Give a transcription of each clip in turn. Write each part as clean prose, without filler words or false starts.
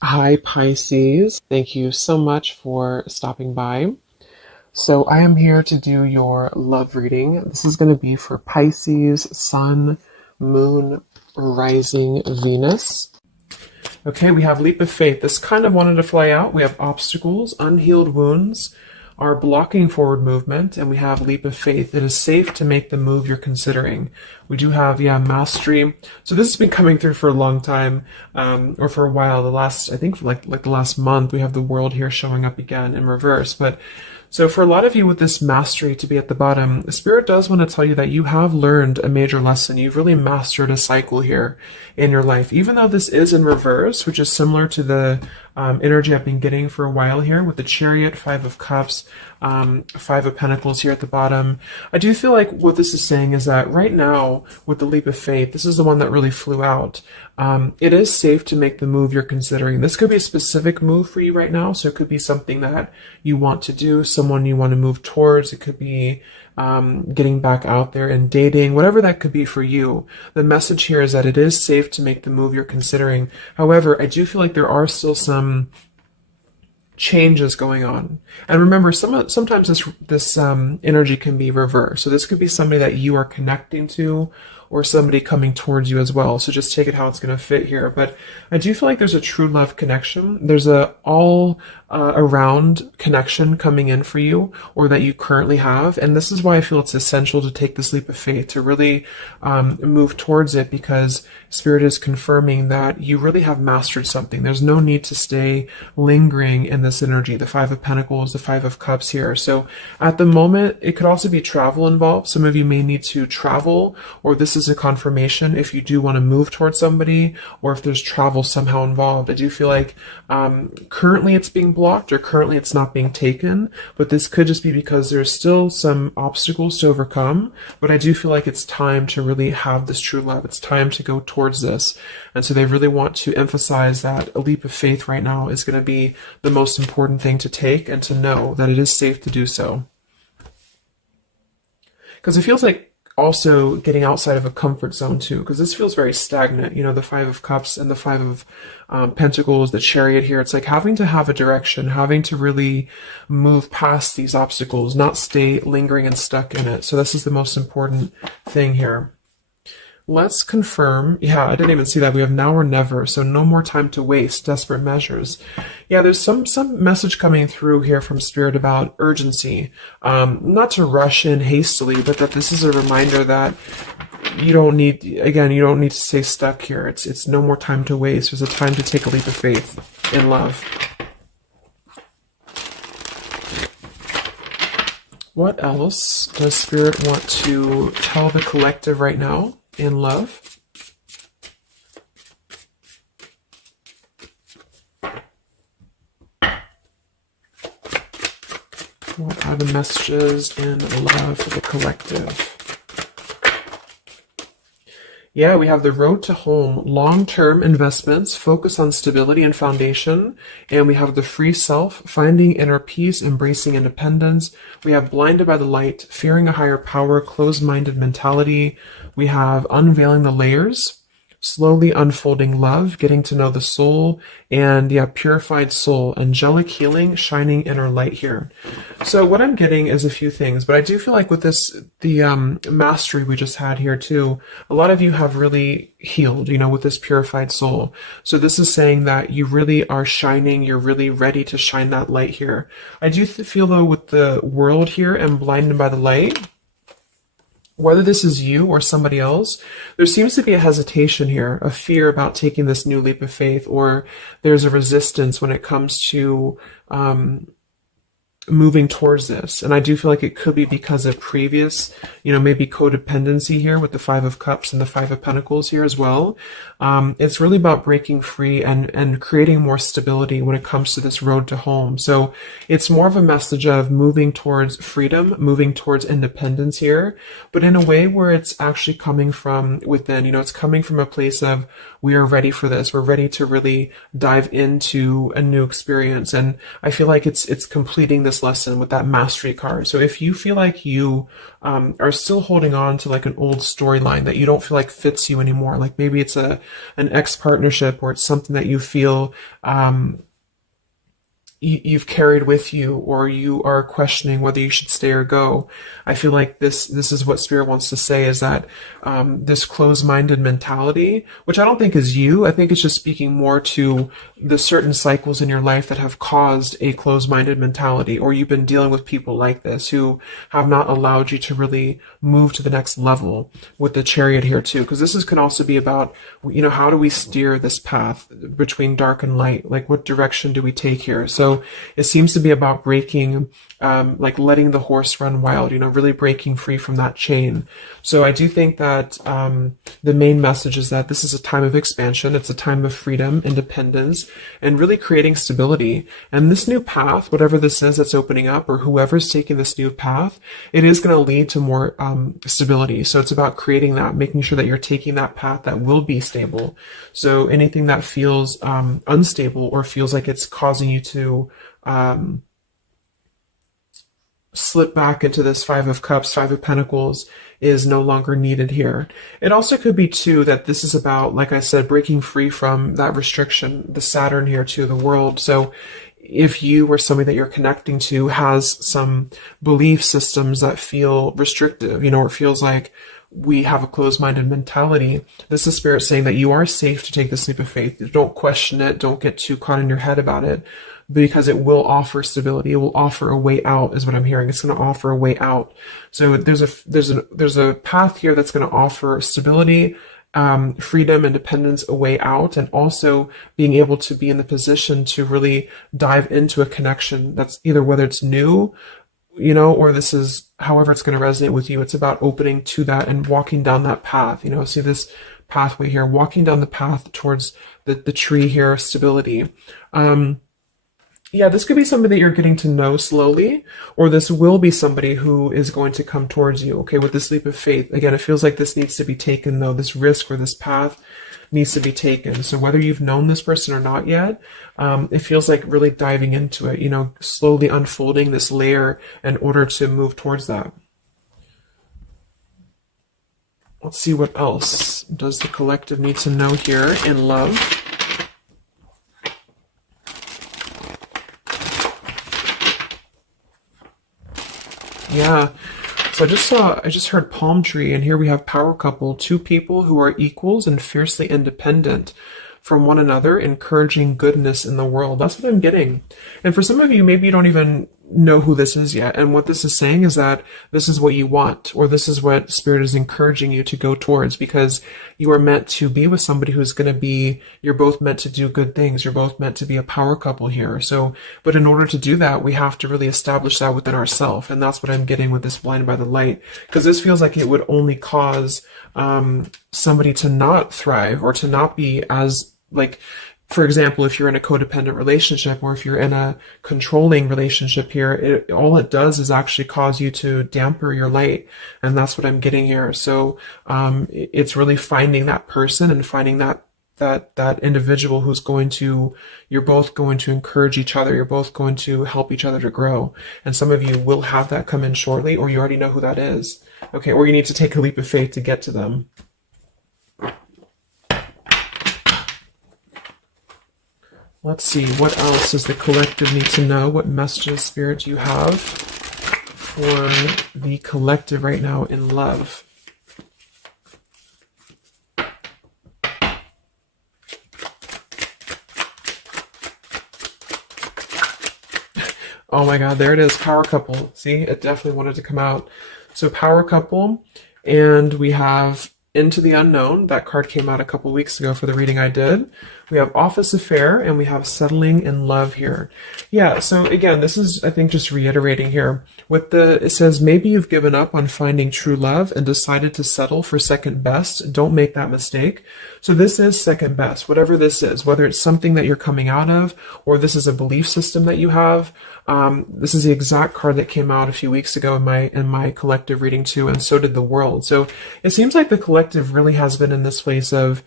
Hi, Pisces. Thank you so much for stopping by. So, I am here to do your love reading. This is going to be for Pisces, Sun, Moon, Rising, Venus. Okay, we have Leap of Faith. This kind of wanted to fly out. We have obstacles, unhealed wounds are blocking forward movement, and we have Leap of Faith. It is safe to make the move you're considering. We do have, Mastery. So this has been coming through for a long time, or for a while. The last, I think, like the last month, we have the World here showing up again in reverse. But so for a lot of you with this mastery to be at the bottom, the Spirit does want to tell you that you have learned a major lesson. You've really mastered a cycle here in your life. Even though this is in reverse, which is similar to the energy I've been getting for a while here with the Chariot, Five of Cups, Five of Pentacles here at the bottom. I do feel like what this is saying is that right now with the Leap of Faith, this is the one that really flew out. It is safe to make the move you're considering. This could be a specific move for you right now. So it could be something that you want to do, someone you want to move towards. It could be getting back out there and dating, whatever that could be for you. The message here is that it is safe to make the move you're considering. However, I do feel like there are still some changes going on. And remember, sometimes this energy can be reversed. So this could be somebody that you are connecting to or somebody coming towards you as well. So just take it how it's going to fit here. But I do feel like there's a true love connection. There's a all around connection coming in for you, or that you currently have. And this is why I feel it's essential to take this leap of faith, to really move towards it, because Spirit is confirming that you really have mastered something. There's no need to stay lingering in this energy. The Five of Pentacles, the Five of Cups here. So at the moment, it could also be travel involved. Some of you may need to travel, or this is a confirmation if you do want to move towards somebody, or if there's travel somehow involved. I do feel like currently it's being blocked, or currently it's not being taken, but this could just be because there's still some obstacles to overcome. But I do feel like it's time to really have this true love. It's time to go towards this. And so they really want to emphasize that a leap of faith right now is going to be the most important thing to take, and to know that it is safe to do so. Because it feels like also getting outside of a comfort zone too, because this feels very stagnant. You know, the Five of Cups and the Five of Pentacles, the Chariot here. It's like having to have a direction, having to really move past these obstacles, not stay lingering and stuck in it. So this is the most important thing here. Let's confirm. Yeah, I didn't even see that. We have now or never. So no more time to waste. Desperate measures. Yeah, there's some message coming through here from Spirit about urgency. Not to rush in hastily, but that this is a reminder that you don't need to stay stuck here. It's no more time to waste. There's a time to take a leap of faith in love. What else does Spirit want to tell the collective right now in love? What are the messages in love for the collective? Yeah, we have the road to home, long-term investments, focus on stability and foundation. And we have the free self, finding inner peace, embracing independence. We have blinded by the light, fearing a higher power, closed-minded mentality. We have unveiling the layers, slowly unfolding love, getting to know the soul, and purified soul, angelic healing, shining inner light here. So what I'm getting is a few things, but I do feel like with this, the mastery we just had here too, a lot of you have really healed, with this purified soul. So this is saying that you really are shining, you're really ready to shine that light here. I do feel though with the world here and blinded by the light, whether this is you or somebody else, there seems to be a hesitation here, a fear about taking this new leap of faith, or there's a resistance when it comes to moving towards this. And I do feel like it could be because of previous, maybe codependency here with the Five of Cups and the Five of Pentacles here as well. It's really about breaking free and creating more stability when it comes to this road to home. So it's more of a message of moving towards freedom, moving towards independence here, but in a way where it's actually coming from within. It's coming from a place of we are ready for this. We're ready to really dive into a new experience. And I feel like it's completing this lesson with that mastery card. So if you feel like you are still holding on to like an old storyline that you don't feel like fits you anymore, like maybe it's an ex partnership, or it's something that you feel you've carried with you, or you are questioning whether you should stay or go. I feel like this is what Spirit wants to say, is that this closed-minded mentality, which I don't think is you, I think it's just speaking more to the certain cycles in your life that have caused a closed-minded mentality, or you've been dealing with people like this who have not allowed you to really move to the next level, with the Chariot here too, because can also be about, how do we steer this path between dark and light? Like, what direction do we take here? So it seems to be about breaking, like letting the horse run wild, really breaking free from that chain. So I do think that the main message is that this is a time of expansion. It's a time of freedom, independence, and really creating stability. And this new path, whatever this is that's opening up, or whoever's taking this new path, it is going to lead to more stability. So it's about creating that, making sure that you're taking that path that will be stable. So anything that feels unstable, or feels like it's causing you to slip back into this Five of Cups, Five of Pentacles, is no longer needed here. It also could be too that this is about, like I said, breaking free from that restriction, the Saturn here too, the world. So if you or somebody that you're connecting to has some belief systems that feel restrictive, or it feels like we have a closed-minded mentality, this is Spirit saying that you are safe to take this leap of faith. Don't question it. Don't get too caught in your head about it, because it will offer stability. It will offer a way out, is what I'm hearing. It's going to offer a way out. So there's a path here that's going to offer stability, freedom, independence, a way out, and also being able to be in the position to really dive into a connection that's either, whether it's new, or this is however it's going to resonate with you. It's about opening to that and walking down that path. See this pathway here, walking down the path towards the tree here, stability. Yeah, this could be somebody that you're getting to know slowly, or this will be somebody who is going to come towards you, okay, with this leap of faith. Again, it feels like this needs to be taken, though. This risk or this path needs to be taken. So whether you've known this person or not yet, it feels like really diving into it, slowly unfolding this layer in order to move towards that. Let's see what else does the collective need to know here in love. Yeah, so I just heard palm tree, and here we have power couple, two people who are equals and fiercely independent from one another, encouraging goodness in the world. That's what I'm getting. And for some of you, maybe you don't even know who this is yet. And what this is saying is that this is what you want, or this is what Spirit is encouraging you to go towards, because you are meant to be with somebody who's going to be, you're both meant to do good things. You're both meant to be a power couple here. So, but in order to do that, we have to really establish that within ourselves. And that's what I'm getting with this Blinded by the Light, because this feels like it would only cause somebody to not thrive, or to not be as, like, for example, if you're in a codependent relationship, or if you're in a controlling relationship here, all it does is actually cause you to damper your light. And that's what I'm getting here. So it's really finding that person and finding that individual who's you're both going to encourage each other. You're both going to help each other to grow. And some of you will have that come in shortly, or you already know who that is. Okay, or you need to take a leap of faith to get to them. Let's see, what else does the collective need to know? What messages, Spirit, do you have for the collective right now in love? Oh my God, there it is, power couple. See, it definitely wanted to come out. So power couple, and we have Into the Unknown. That card came out a couple weeks ago for the reading I did. We have Office Affair, and we have Settling in Love here. Yeah, so again, this is, I think, just reiterating here. It says, maybe you've given up on finding true love and decided to settle for second best. Don't make that mistake. So this is second best, whatever this is, whether it's something that you're coming out of, or this is a belief system that you have. This is the exact card that came out a few weeks ago in my collective reading too, and so did the World. So it seems like the collective really has been in this place of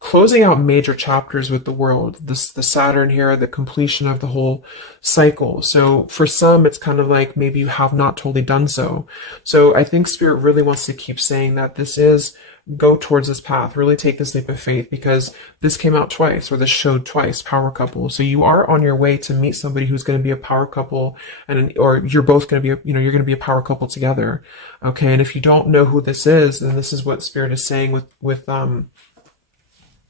closing out major chapters with the world. This the Saturn here, the completion of the whole cycle. So for some, it's kind of like maybe you have not totally done so. So I think Spirit really wants to keep saying that this is go towards this path. Really take this leap of faith, because this came out twice, or this showed twice, power couple. So you are on your way to meet somebody who's going to be a power couple, or you're both going to be, you're going to be a power couple together. Okay, and if you don't know who this is, then this is what Spirit is saying with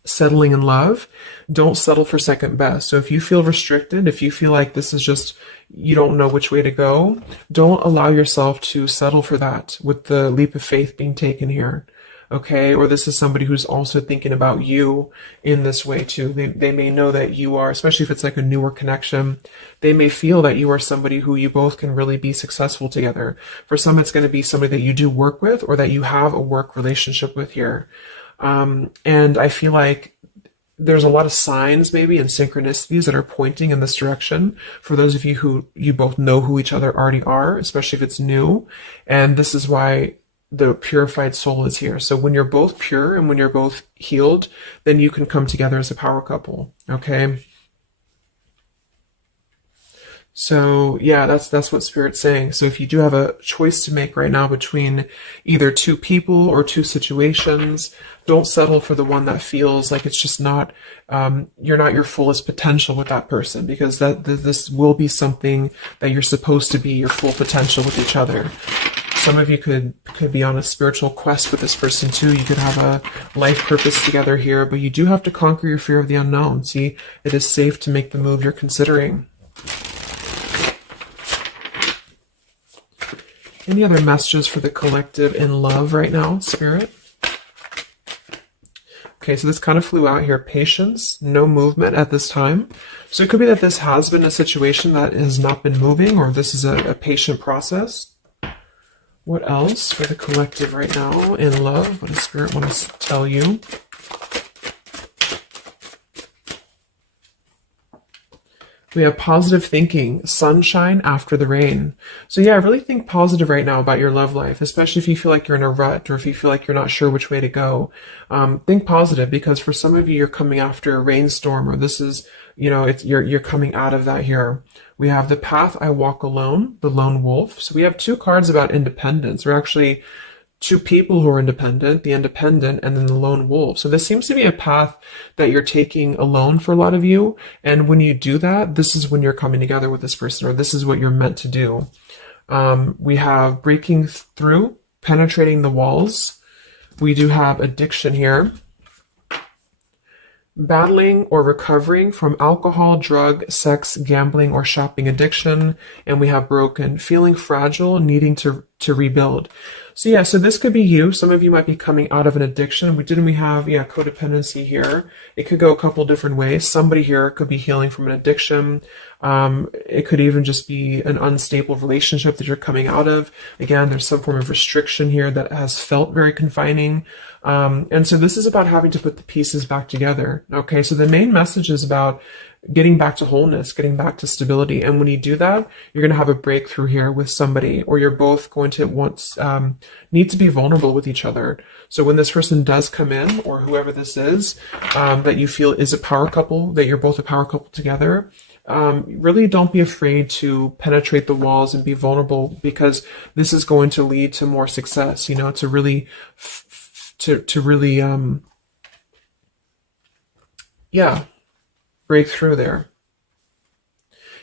settling in love. Don't settle for second best. So if you feel restricted, if you feel like this is just, you don't know which way to go, don't allow yourself to settle for that with the leap of faith being taken here. Okay, or this is somebody who's also thinking about you in this way too. They may know that you are, especially if it's like a newer connection, they may feel that you are somebody who you both can really be successful together. For some, it's going to be somebody that you do work with, or that you have a work relationship with here. And I feel like there's a lot of signs maybe and synchronicities that are pointing in this direction for those of you who you both know who each other already are, especially if it's new. And this is why the purified soul is here. So when you're both pure and when you're both healed, then you can come together as a power couple. Okay. So yeah, that's what Spirit's saying. So if you do have a choice to make right now between either two people or two situations, don't settle for the one that feels like it's just not, you're not your fullest potential with that person, because this will be something that you're supposed to be your full potential with each other. Some of you could be on a spiritual quest with this person too. You could have a life purpose together here, but you do have to conquer your fear of the unknown. See, it is safe to make the move you're considering. Any other messages for the collective in love right now, Spirit? Okay, so this kind of flew out here. Patience, no movement at this time. So it could be that this has been a situation that has not been moving, or this is a patient process. What else for the collective right now in love? What does Spirit want to tell you? We have positive thinking, sunshine after the rain. So yeah, really think positive right now about your love life, especially if you feel like you're in a rut, or if you feel like you're not sure which way to go. Think positive, because for some of you, you're coming after a rainstorm, or this is, you're coming out of that here. We have the path I walk alone, the lone wolf. So we have two cards about independence. We're actually two people who are independent, the independent, and then the lone wolf. So this seems to be a path that you're taking alone for a lot of you. And when you do that, this is when you're coming together with this person, or this is what you're meant to do. We have breaking through, penetrating the walls. We do have addiction here. Battling or recovering from alcohol, drug, sex, gambling, or shopping addiction. And we have broken, feeling fragile, needing to rebuild. So yeah, so this could be you. Some of you might be coming out of an addiction. We have codependency here. It could go a couple different ways. Somebody here could be healing from an addiction. It could even just be an unstable relationship that you're coming out of. Again, there's some form of restriction here that has felt very confining. And so this is about having to put the pieces back together. Okay, so the main message is about getting back to wholeness, getting back to stability. And when you do that, you're going to have a breakthrough here with somebody, or you're both going to need to be vulnerable with each other. So when this person does come in, or whoever this is, that you feel is a power couple, that you're both a power couple together, really don't be afraid to penetrate the walls and be vulnerable, because this is going to lead to more success, to really, break through there.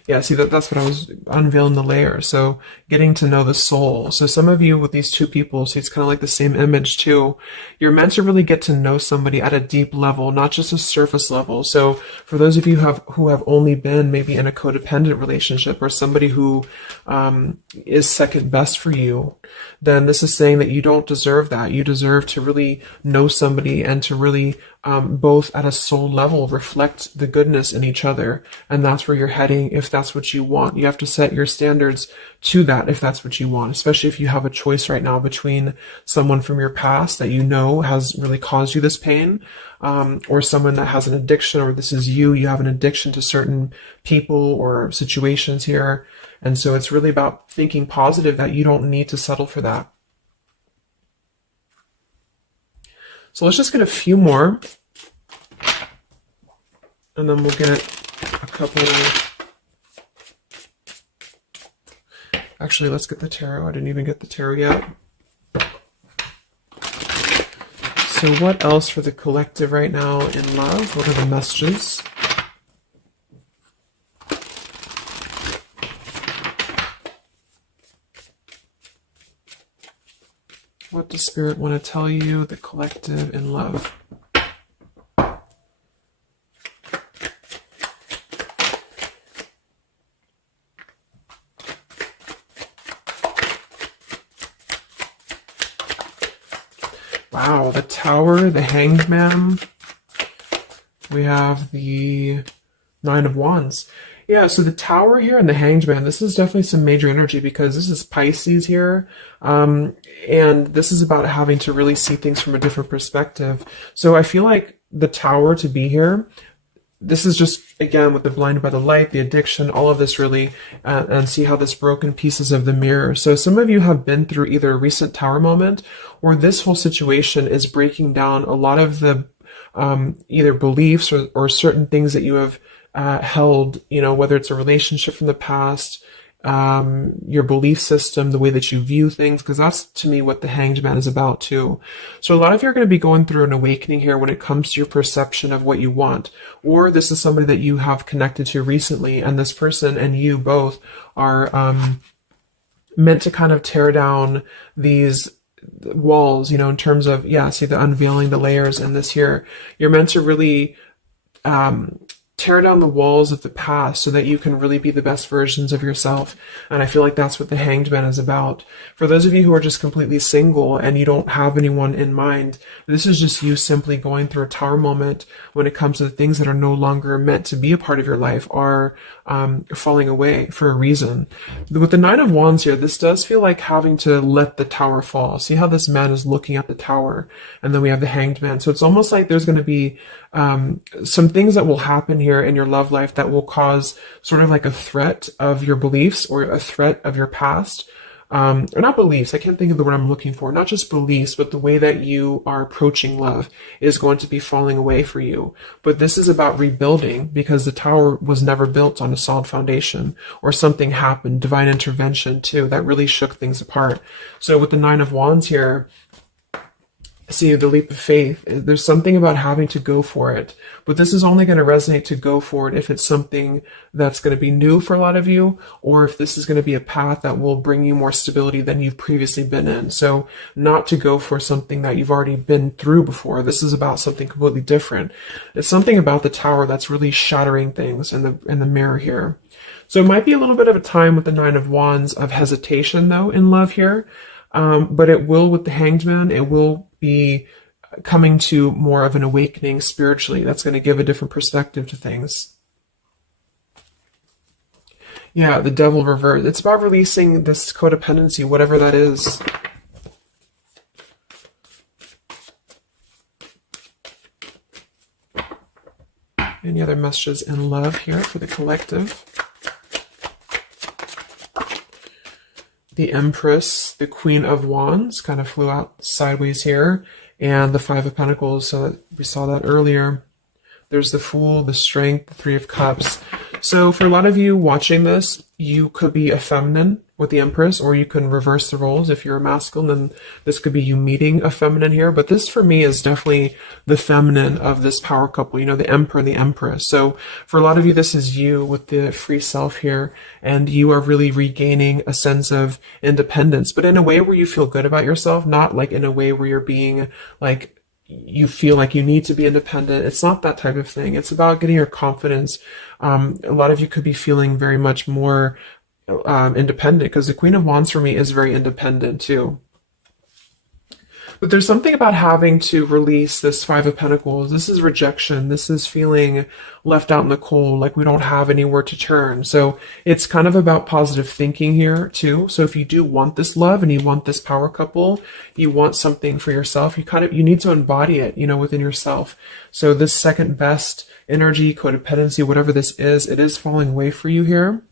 Yeah, see, that's what I was unveiling, the layer. So getting to know the soul. So some of you with these two people, see, it's kind of like the same image too. You're meant to really get to know somebody at a deep level, not just a surface level. So for those of you who have only been maybe in a codependent relationship, or somebody who is second best for you, then this is saying that you don't deserve that. You deserve to really know somebody, and to really both at a soul level reflect the goodness in each other. And that's where you're heading if that's what you want. You have to set your standards to that if that's what you want, especially if you have a choice right now between someone from your past that you know has really caused you this pain, or someone that has an addiction, or this is you have an addiction to certain people or situations here. And so it's really about thinking positive, that you don't need to settle for that. So let's just get a few more And then we'll get a couple. Actually, let's get the tarot. I didn't even get the tarot yet. So what else for the collective right now in love? What are the messages? What does Spirit want to tell you, the collective in love? Wow, the Tower, the Hanged Man. We have the Nine of Wands. Yeah, so the Tower here and the Hanged Man, this is definitely some major energy because this is Pisces here. And this is about having to really see things from a different perspective. So I feel like the Tower to be here, this is just, again, with the blinded by the light, the addiction, all of this really, and see how this broken pieces of the mirror. So some of you have been through either a recent Tower moment or this whole situation is breaking down a lot of the either beliefs or certain things that you have held, you know, whether it's a relationship from the past, your belief system, the way that you view things, because that's to me what the Hanged Man is about too. So a lot of you are going to be going through an awakening here when it comes to your perception of what you want, or this is somebody that you have connected to recently, and this person and you both are meant to kind of tear down these walls, you know, in terms of, yeah, see the unveiling the layers in this here. You're meant to really tear down the walls of the past so that you can really be the best versions of yourself. And I feel like that's what the Hanged Man is about. For those of you who are just completely single and you don't have anyone in mind, this is just you simply going through a Tower moment when it comes to the things that are no longer meant to be a part of your life are falling away for a reason. With the Nine of Wands here, this does feel like having to let the Tower fall. See how this man is looking at the Tower, and then we have the Hanged Man. So it's almost like there's going to be some things that will happen here in your love life that will cause sort of like a threat of your beliefs or a threat of your past. Or not beliefs, I can't think of the word I'm looking for. Not just beliefs, but the way that you are approaching love is going to be falling away for you. But this is about rebuilding because the Tower was never built on a solid foundation, or something happened, divine intervention too, that really shook things apart. So with the Nine of Wands here, see the leap of faith, there's something about having to go for it, but this is only going to resonate to go for it if it's something that's going to be new for a lot of you, or if this is going to be a path that will bring you more stability than you've previously been in. So not to go for something that you've already been through before. This is about something completely different. It's something about the Tower that's really shattering things in the mirror here. So it might be a little bit of a time with the Nine of Wands of hesitation though in love here. But it will, with the Hanged Man, it will be coming to more of an awakening spiritually. That's going to give a different perspective to things. Yeah, the Devil reversed. It's about releasing this codependency, whatever that is. Any other messages in love here for the collective? The Empress, the Queen of Wands, kind of flew out sideways here, and the Five of Pentacles, so we saw that earlier. There's the Fool, the Strength, the Three of Cups. So for a lot of you watching this, you could be a feminine with the Empress, or you can reverse the roles. If you're a masculine, then this could be you meeting a feminine here. But this, for me, is definitely the feminine of this power couple, you know, the Emperor and the Empress. So for a lot of you, this is you with the free self here, and you are really regaining a sense of independence, but in a way where you feel good about yourself, not like in a way where you're being like, you feel like you need to be independent. It's not that type of thing. It's about getting your confidence. A lot of you could be feeling very much more independent, because the Queen of Wands for me is very independent too. But there's something about having to release this Five of Pentacles. This is rejection. This is feeling left out in the cold, like we don't have anywhere to turn. So it's kind of about positive thinking here too. So if you do want this love and you want this power couple, you want something for yourself, you need to embody it, you know, within yourself. So this second best energy, codependency, whatever this is, it is falling away for you here.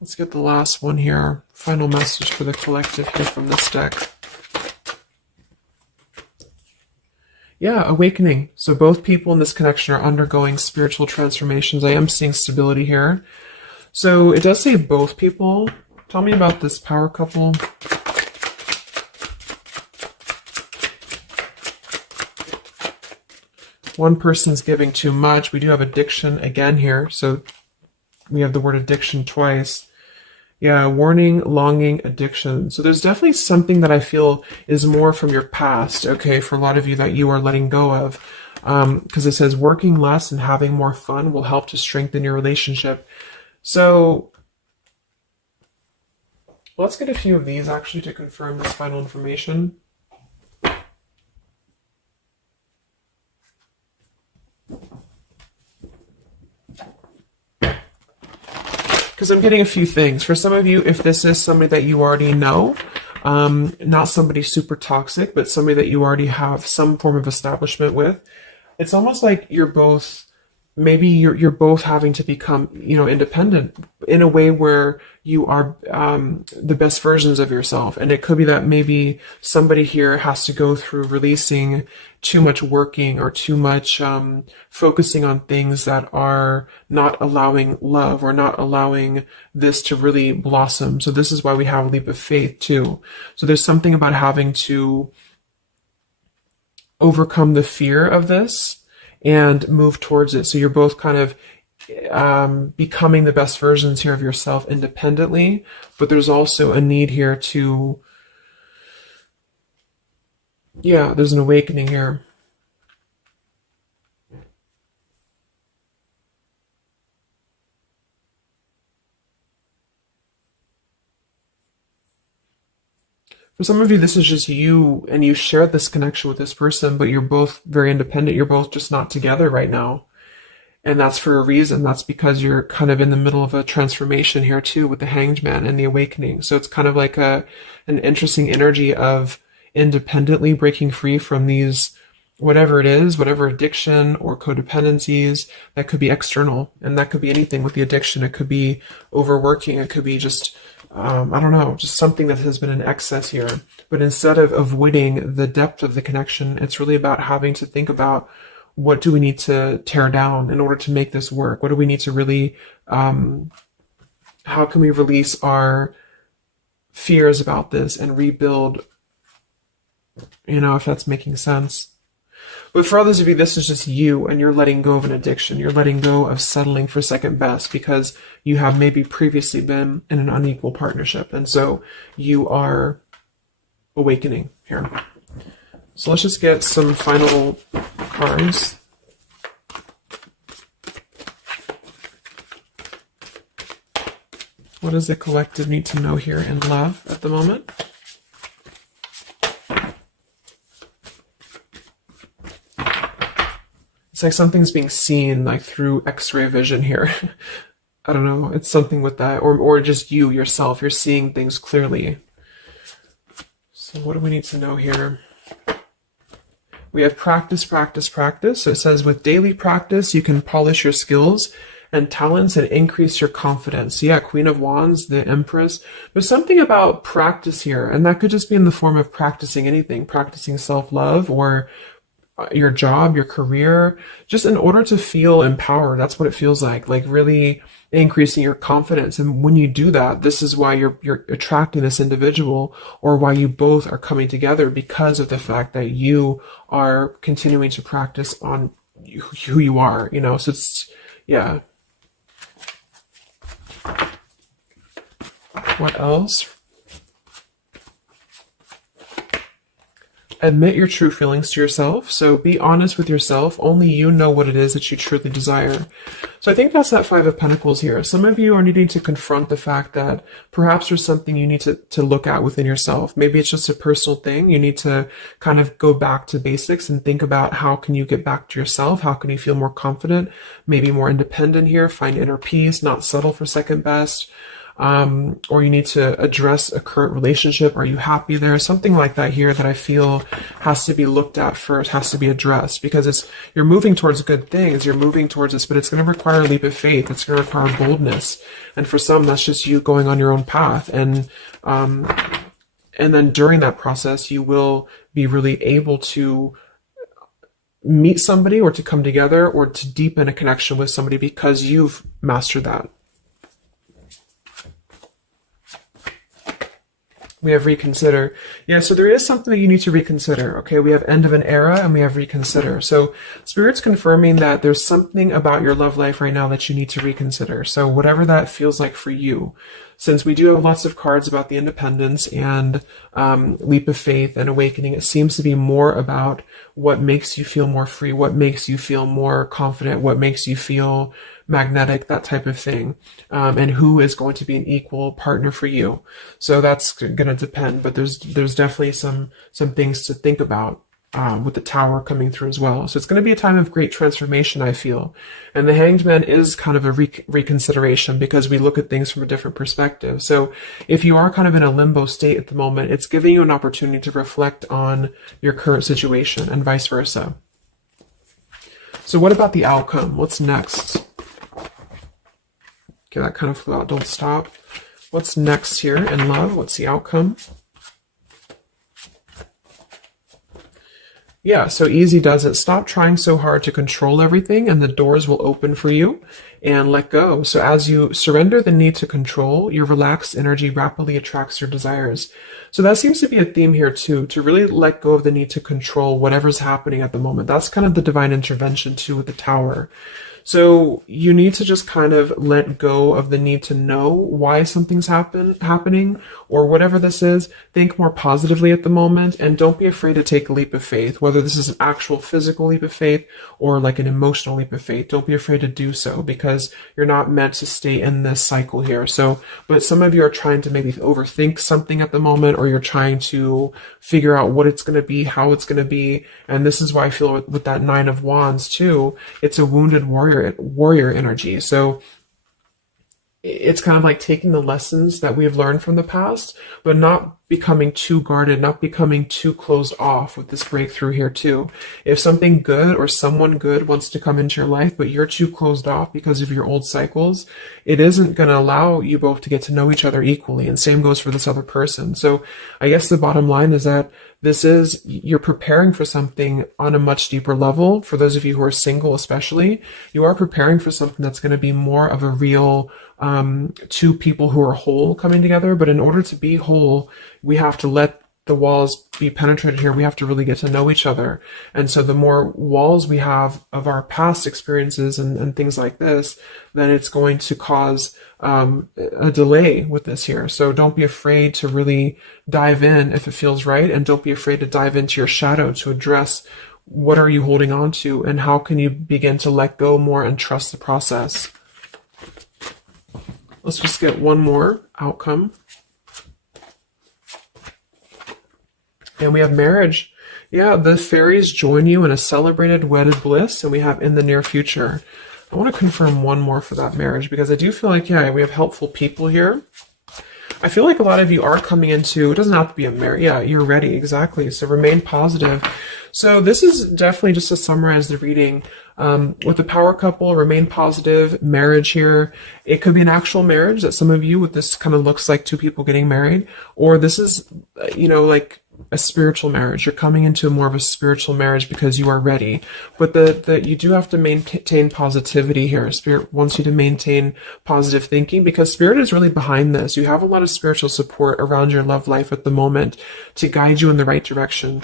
Let's get the last one here. Final message for the collective here from this deck. Yeah, awakening. So both people in this connection are undergoing spiritual transformations. I am seeing stability here. So it does say both people. Tell me about this power couple. One person's giving too much. We do have addiction again here. So we have the word addiction twice. Yeah, warning, longing, addiction. So there's definitely something that I feel is more from your past, okay, for a lot of you that you are letting go of. Because it says working less and having more fun will help to strengthen your relationship. So let's get a few of these actually to confirm this final information. Because I'm getting a few things. For some of you, if this is somebody that you already know, not somebody super toxic, but somebody that you already have some form of establishment with, it's almost like you're both, maybe you're both having to become, independent in a way where you are the best versions of yourself. And it could be that maybe somebody here has to go through releasing too much working or too much focusing on things that are not allowing love or not allowing this to really blossom. So this is why we have a leap of faith too. So there's something about having to overcome the fear of this and move towards it. So you're both kind of becoming the best versions here of yourself independently, but there's also a need here to, there's an awakening here. For some of you, this is just you, and you share this connection with this person, but you're both very independent. You're both just not together right now. And that's for a reason. That's because you're kind of in the middle of a transformation here too with the Hanged Man and the awakening. So it's kind of like an interesting energy of independently breaking free from these, whatever it is, whatever addiction or codependencies that could be external. And that could be anything with the addiction. It could be overworking. It could be just, I don't know, just something that has been in excess here. But instead of avoiding the depth of the connection, it's really about having to think about, what do we need to tear down in order to make this work? What do we need to really, how can we release our fears about this and rebuild, if that's making sense. But for others of you, this is just you, and you're letting go of an addiction. You're letting go of settling for second best because you have maybe previously been in an unequal partnership. And so you are awakening here. So let's just get some final cards. What does the collective need to know here in love at the moment? It's like something's being seen like through X-ray vision here. I don't know. It's something with that. Or just you yourself. You're seeing things clearly. So what do we need to know here? We have practice, practice, practice. So it says with daily practice, you can polish your skills and talents and increase your confidence. So yeah, Queen of Wands, the Empress. There's something about practice here, and that could just be in the form of practicing anything, practicing self-love or your job, your career, just in order to feel empowered. That's what it feels like really increasing your confidence. And when you do that, this is why you're attracting this individual, or why you both are coming together, because of the fact that you are continuing to practice on who you are, so it's, yeah. What else? Admit your true feelings to yourself. So be honest with yourself. Only you know what it is that you truly desire. So I think that's that Five of Pentacles here. Some of you are needing to confront the fact that perhaps there's something you need to look at within yourself. Maybe it's just a personal thing. You need to kind of go back to basics and think about how can you get back to yourself? How can you feel more confident, maybe more independent here, find inner peace, not settle for second best. Or you need to address a current relationship. Are you happy there? Something like that here that I feel has to be looked at first, has to be addressed, because you're moving towards good things. You're moving towards this, but it's going to require a leap of faith. It's going to require boldness. And for some, that's just you going on your own path. And then during that process, you will be really able to meet somebody or to come together or to deepen a connection with somebody because you've mastered that. We have reconsider. Yeah, so there is something that you need to reconsider. Okay, we have end of an era and we have reconsider. So Spirit's confirming that there's something about your love life right now that you need to reconsider. So whatever that feels like for you. Since we do have lots of cards about the independence and leap of faith and awakening, it seems to be more about what makes you feel more free, what makes you feel more confident, what makes you feel magnetic, that type of thing, and who is going to be an equal partner for you. So that's going to depend, but there's definitely some things to think about with the Tower coming through as well. So it's going to be a time of great transformation, I feel. And the Hanged Man is kind of a reconsideration because we look at things from a different perspective. So if you are kind of in a limbo state at the moment, it's giving you an opportunity to reflect on your current situation and vice versa. So what about the outcome? What's next? Okay, that kind of flew out. Don't stop. What's next here in love? What's the outcome? Yeah, so easy does it. Stop trying so hard to control everything and the doors will open for you, and let go. So as you surrender the need to control, your relaxed energy rapidly attracts your desires. So that seems to be a theme here too, to really let go of the need to control whatever's happening at the moment. That's kind of the divine intervention too with the Tower. So you need to just kind of let go of the need to know why something's happening or whatever this is. Think more positively at the moment and don't be afraid to take a leap of faith, whether this is an actual physical leap of faith or like an emotional leap of faith. Don't be afraid to do so because you're not meant to stay in this cycle here. So, but some of you are trying to maybe overthink something at the moment, or you're trying to figure out what it's going to be, how it's going to be. And this is why I feel with that Nine of Wands too, it's a wounded warrior energy. So it's kind of like taking the lessons that we've learned from the past, but not becoming too guarded, not becoming too closed off with this breakthrough here too. If something good or someone good wants to come into your life, but you're too closed off because of your old cycles, it isn't going to allow you both to get to know each other equally. And same goes for this other person. So I guess the bottom line is that you're preparing for something on a much deeper level. For those of you who are single especially, you are preparing for something that's going to be more of a real two people who are whole coming together. But in order to be whole, we have to let the walls be penetrated here. We have to really get to know each other. And so the more walls we have of our past experiences and things like this, then it's going to cause a delay with this here. So don't be afraid to really dive in if it feels right. And don't be afraid to dive into your shadow to address what are you holding on to and how can you begin to let go more and trust the process. Let's just get one more outcome. And we have marriage. Yeah, the fairies join you in a celebrated wedded bliss, and we have in the near future. I want to confirm one more for that marriage because I do feel like, yeah, we have helpful people here. I feel like a lot of you are coming into, it doesn't have to be a marriage. Yeah, you're ready. Exactly. So remain positive. So this is definitely just to summarize the reading. With the power couple, remain positive, marriage here. It could be an actual marriage that some of you with this kind of looks like two people getting married, or this is, like a spiritual marriage. You're coming into more of a spiritual marriage because you are ready. But you do have to maintain positivity here. Spirit wants you to maintain positive thinking because Spirit is really behind this. You have a lot of spiritual support around your love life at the moment to guide you in the right direction.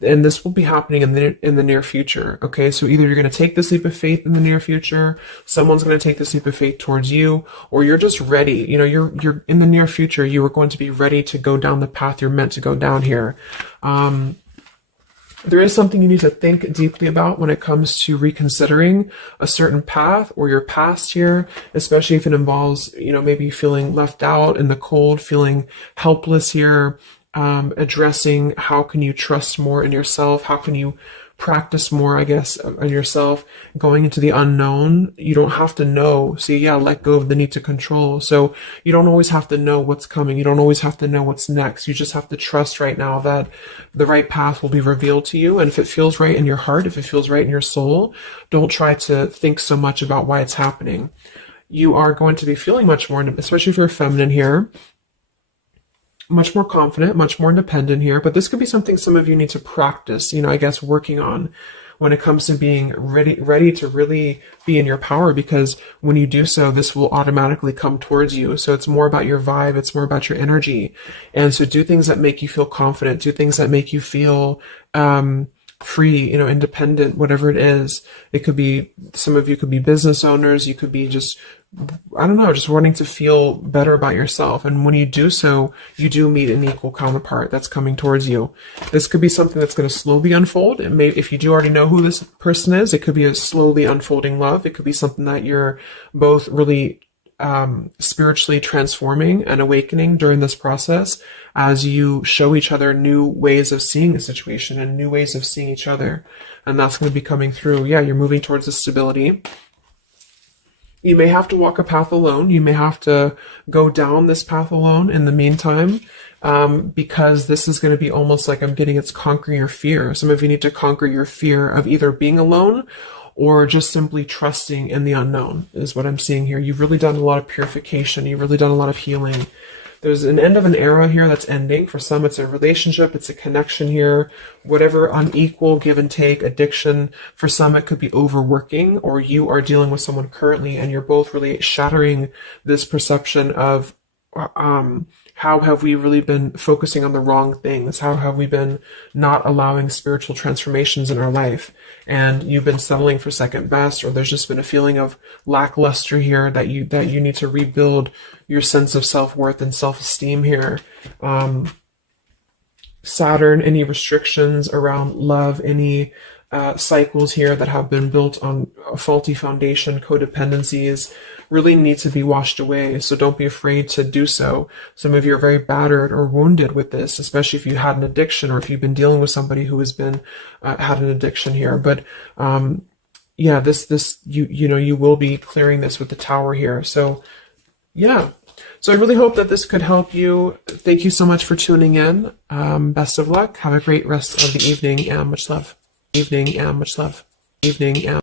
And this will be happening in the near future. Okay, so either you're going to take this leap of faith in the near future, someone's going to take this leap of faith towards you, or you're just ready. You're in the near future. You are going to be ready to go down the path you're meant to go down here. There is something you need to think deeply about when it comes to reconsidering a certain path or your past here, especially if it involves, maybe feeling left out in the cold, feeling helpless here, addressing how can you trust more in yourself, how can you practice more, I guess, on yourself, going into the unknown. You don't have to know. See, yeah, let go of the need to control. So you don't always have to know what's coming. You don't always have to know what's next. You just have to trust right now that the right path will be revealed to you. And if it feels right in your heart, if it feels right in your soul, don't try to think so much about why it's happening. You are going to be feeling much more, especially if you're feminine here, much more confident, much more independent here, but this could be something some of you need to practice, I guess, working on when it comes to being ready to really be in your power, because when you do so, this will automatically come towards you. So it's more about your vibe. It's more about your energy. And so do things that make you feel confident, do things that make you feel, free, independent, whatever it is. It could be, some of you could be business owners. You could be just, I don't know, just wanting to feel better about yourself. And when you do so, you do meet an equal counterpart that's coming towards you. This could be something that's going to slowly unfold. It may, if you do already know who this person is, it could be a slowly unfolding love. It could be something that you're both really spiritually transforming and awakening during this process, as you show each other new ways of seeing the situation and new ways of seeing each other. And that's going to be coming through. Yeah, you're moving towards the stability. You may have to walk a path alone. You may have to go down this path alone in the meantime, because this is going to be almost like, I'm getting, it's conquering your fear. Some of you need to conquer your fear of either being alone or just simply trusting in the unknown, is what I'm seeing here. You've really done a lot of purification. You've really done a lot of healing. There's an end of an era here that's ending. For some, it's a relationship, it's a connection here, whatever unequal give and take, addiction. For some, it could be overworking, or you are dealing with someone currently and you're both really shattering this perception of, how have we really been focusing on the wrong things? How have we been not allowing spiritual transformations in our life? And you've been settling for second best, or there's just been a feeling of lackluster here, that you need to rebuild your sense of self-worth and self-esteem here. Saturn, any restrictions around love, any cycles here that have been built on a faulty foundation, codependencies, really need to be washed away. So don't be afraid to do so. Some of you are very battered or wounded with this, especially if you had an addiction, or if you've been dealing with somebody who has been had an addiction here. But yeah, this you will be clearing this with the Tower here. So yeah. So I really hope that this could help you. Thank you so much for tuning in. Best of luck. Have a great rest of the evening, and much love. Evening, and much love. Evening, and